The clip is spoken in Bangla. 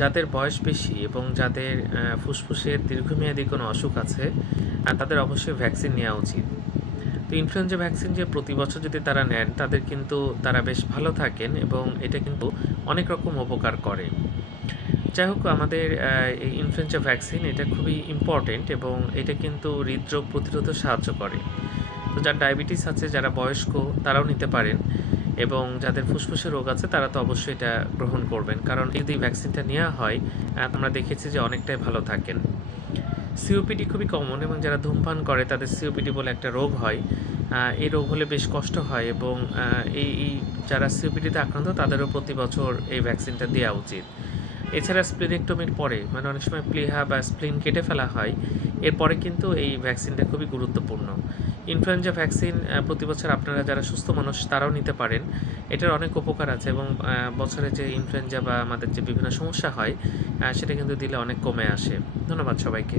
যাদের বয়স বেশি এবং যাদের ফুসফুসের দীর্ঘমেয়াদী কোনো অসুখ আছে তাদের অবশ্যই ভ্যাকসিন নেওয়া উচিত। তো ইনফ্লুয়েঞ্জা ভ্যাকসিন যে প্রতি বছর যদি তারা নেন তাদের কিন্তু তারা বেশ ভালো থাকেন এবং এটা কিন্তু অনেক রকম উপকার করে। যাই হোক, আমাদের এই ইনফ্লুয়েঞ্জা ভ্যাকসিন এটা খুবই ইম্পর্টেন্ট এবং এটা কিন্তু হৃদরোগ প্রতিরোধে সাহায্য করে। তো যার ডায়াবেটিস আছে, যারা বয়স্ক, তারাও নিতে পারেন এবং যাদের ফুসফুসের রোগ আছে তারা তো অবশ্যই এটা গ্রহণ করবেন, কারণ যদি ভ্যাকসিনটা নেওয়া হয় আমরা দেখেছি যে অনেকটাই ভালো থাকেন। সিওপিডি খুবই কমন এবং যারা ধূমপান করে তাদের সিওপিডি বলে একটা রোগ হয়। এই রোগ হলে বেশ কষ্ট হয় এবং এই যারা সিওপিডিতে আক্রান্ত তাদেরও প্রতি বছর এই ভ্যাকসিনটা দেওয়া উচিত। এছাড়া স্প্লিনেক্টমির পরে, মানে অনেক সময় প্লিহা বা স্প্লিন কেটে ফেলা হয়, এরপরে কিন্তু এই ভ্যাকসিনটা খুবই গুরুত্বপূর্ণ। ইনফ্লুয়েঞ্জা ভ্যাকসিন প্রতি বছর আপনারা যারা সুস্থ মানুষ তারাও নিতে পারেন। এটার অনেক উপকার আছে এবং বছরে যে ইনফ্লুয়েঞ্জা বা আমাদের যে বিভিন্ন সমস্যা হয় সেটা কিন্তু দিলে অনেক কমে আসে। ধন্যবাদ সবাইকে।